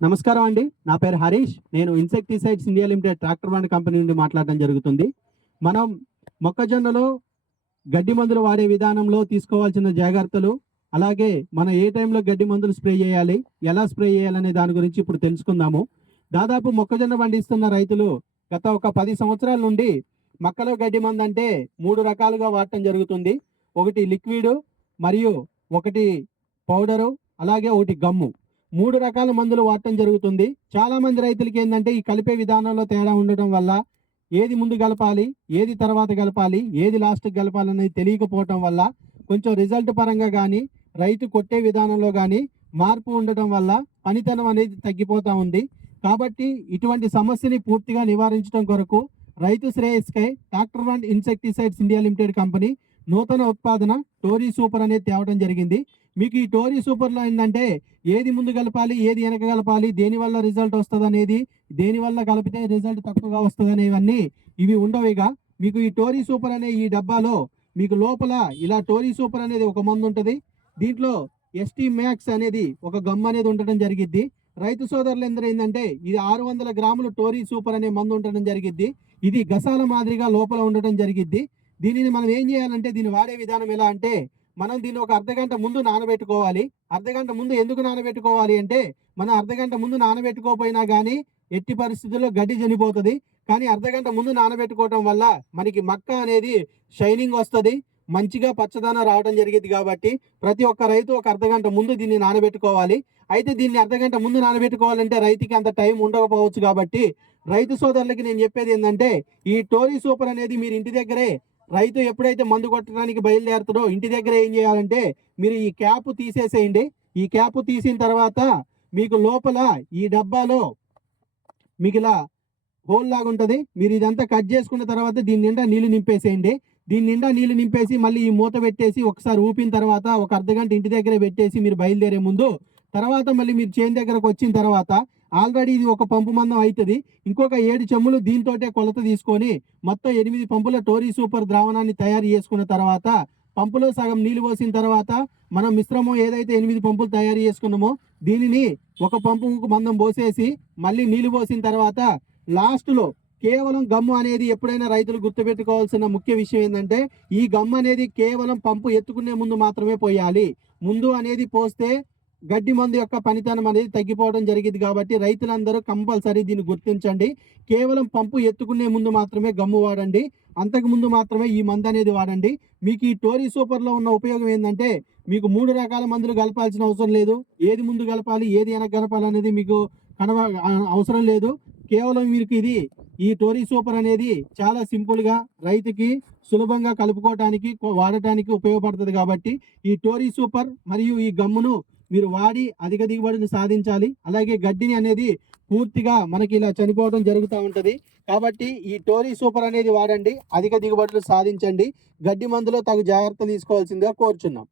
నమస్కారం అండి. నా పేరు హరీష్. నేను insecticides India limited tractor bund company నుండి మాట్లాడడం జరుగుతుంది. మనం మొక్కజొన్నలో గడ్డి మందులు వాడే విధానంలో తీసుకోవాల్సిన జాగ్రత్తలు, అలాగే మనం ఏ టైంలో గడ్డి మందులు స్ప్రే చేయాలి, ఎలా స్ప్రే చేయాలనే దాని గురించి ఇప్పుడు తెలుసుకుందాము. దాదాపు మొక్కజొన్న పండిస్తున్న రైతులు గత ఒక 10 సంవత్సరాల నుండి మొక్కలో గడ్డి మందు అంటే 3 రకాలుగా వాడటం జరుగుతుంది. ఒకటి లిక్విడ్, మరియు ఒకటి పౌడరు, అలాగే ఒకటి గమ్ము. 3 రకాల మందులు వాడటం జరుగుతుంది. చాలా మంది రైతులకి ఏంటంటే ఈ కలిపే విధానంలో తేడా ఉండటం వల్ల ఏది ముందు కలపాలి, ఏది తర్వాత కలపాలి, ఏది లాస్ట్కి కలపాలి అనేది తెలియకపోవటం వల్ల కొంచెం రిజల్ట్ పరంగా కానీ, రైతు కొట్టే విధానంలో కానీ మార్పు ఉండటం వల్ల పనితనం అనేది తగ్గిపోతూ ఉంది. కాబట్టి ఇటువంటి సమస్యని పూర్తిగా నివారించడం కొరకు రైతు శ్రేయస్కై tractor brand insecticides India Limited company నూతన ఉత్పాదన టోరీ సూపర్ అనేది తేవడం జరిగింది. మీకు ఈ టోరీ సూపర్లో ఏంటంటే ఏది ముందు కలపాలి, ఏది వెనక కలపాలి, దేనివల్ల రిజల్ట్ వస్తుంది అనేది, దేనివల్ల కలిపితే రిజల్ట్ తక్కువగా వస్తుంది అనేవన్నీ ఇవి ఉండవుగా. మీకు ఈ టోరీ సూపర్ అనే ఈ డబ్బాలో మీకు లోపల ఇలా టోరీ సూపర్ అనేది ఒక మందు ఉంటుంది. దీంట్లో ఎస్టీ మ్యాక్స్ అనేది ఒక గమ్ అనేది ఉండటం జరిగిద్ది. రైతు సోదరులు ఎందరూ ఏంటంటే ఇది 600 గ్రాములు టోరీ సూపర్ అనే మందు ఉండటం జరిగిద్ది. ఇది గసాల మాదిరిగా లోపల ఉండటం జరిగిద్ది. దీనిని మనం ఏం చేయాలంటే దీన్ని వాడే విధానం ఎలా అంటే మనం దీన్ని ఒక అర్ధగంట ముందు నానబెట్టుకోవాలి. అర్ధగంట ముందు ఎందుకు నానబెట్టుకోవాలి అంటే మనం అర్ధగంట ముందు నానబెట్టుకోకపోయినా కానీ ఎట్టి పరిస్థితుల్లో గడ్డి చనిపోతుంది. కానీ అర్ధగంట ముందు నానబెట్టుకోవటం వల్ల మనకి మక్క అనేది షైనింగ్ వస్తుంది, మంచిగా పచ్చదనం రావడం జరిగింది. కాబట్టి ప్రతి ఒక్క రైతు ఒక అర్ధగంట ముందు దీన్ని నానబెట్టుకోవాలి. అయితే దీన్ని అర్ధగంట ముందు నానబెట్టుకోవాలంటే రైతుకి అంత టైం ఉండకపోవచ్చు. కాబట్టి రైతు సోదరులకి నేను చెప్పేది ఏంటంటే ఈ టోరీ సూపర్ అనేది మీరు ఇంటి దగ్గరే రైతు ఎప్పుడైతే మందు కొట్టడానికి బయలుదేరుతాడో ఇంటి దగ్గర ఏం చేయాలంటే మీరు ఈ క్యాప్ తీసేసేయండి. ఈ క్యాప్ తీసిన తర్వాత మీకు లోపల ఈ డబ్బాలో మీకు ఇలా హోల్ లాగా ఉంటుంది. మీరు ఇదంతా కట్ చేసుకున్న తర్వాత దీని నిండా నీళ్లు నింపేసేయండి. దీని నిండా నీళ్లు నింపేసి మళ్ళీ ఈ మూత పెట్టేసి ఒకసారి ఊపిన తర్వాత ఒక అర్ధగంట ఇంటి దగ్గరే పెట్టేసి మీరు బయలుదేరే ముందు తర్వాత మళ్ళీ మీరు చేను దగ్గరకు వచ్చిన తర్వాత ఆల్రెడీ ఇది ఒక పంపు మందం అవుతుంది. ఇంకొక 7 చెమ్ములు దీంతోటే కొలత తీసుకొని మొత్తం 8 పంపుల టోరీ సూపర్ ద్రావణాన్ని తయారు చేసుకున్న తర్వాత పంపులో సగం నీళ్లు పోసిన తర్వాత మనం మిశ్రమం ఏదైతే 8 పంపులు తయారు చేసుకున్నామో దీనిని ఒక పంపు మందం పోసేసి మళ్ళీ నీళ్లు పోసిన తర్వాత లాస్ట్లో కేవలం గమ్ము అనేది ఎప్పుడైనా రైతులు గుర్తుపెట్టుకోవాల్సిన ముఖ్య విషయం ఏంటంటే ఈ గమ్ము అనేది కేవలం పంపు ఎత్తుకునే ముందు మాత్రమే పోయాలి. ముందు అనేది పోస్తే గడ్డి మందు యొక్క పనితనం అనేది తగ్గిపోవడం జరిగింది. కాబట్టి రైతులందరూ కంపల్సరీ దీన్ని గుర్తించండి. కేవలం పంపు ఎత్తుకునే ముందు మాత్రమే గమ్ము వాడండి, అంతకు ముందు మాత్రమే ఈ మందు అనేది వాడండి. మీకు ఈ టోరీ సూపర్లో ఉన్న ఉపయోగం ఏంటంటే మీకు 3 రకాల మందులు కలపాల్సిన అవసరం లేదు. ఏది ముందు కలపాలి, ఏది వెనక కలపాలి అనేది మీకు అవసరం లేదు. కేవలం మీకు ఇది ఈ టోరీ సూపర్ అనేది చాలా సింపుల్గా రైతుకి సులభంగా కలుపుకోవడానికి వాడటానికి ఉపయోగపడుతుంది. కాబట్టి ఈ టోరీ సూపర్ మరియు ఈ గమ్మును మీరు వాడి అధిక దిగుబడిని సాధించాలి. అలాగే గడ్డిని అనేది పూర్తిగా మనకి ఇలా చనిపోవడం జరుగుతూ ఉంటుంది. కాబట్టి ఈ టోరీ సూపర్ అనేది వాడండి, అధిక దిగుబడులు సాధించండి. గడ్డి మందులో తగు జాగ్రత్తలు తీసుకోవాల్సిందిగా కోరుచున్నాం.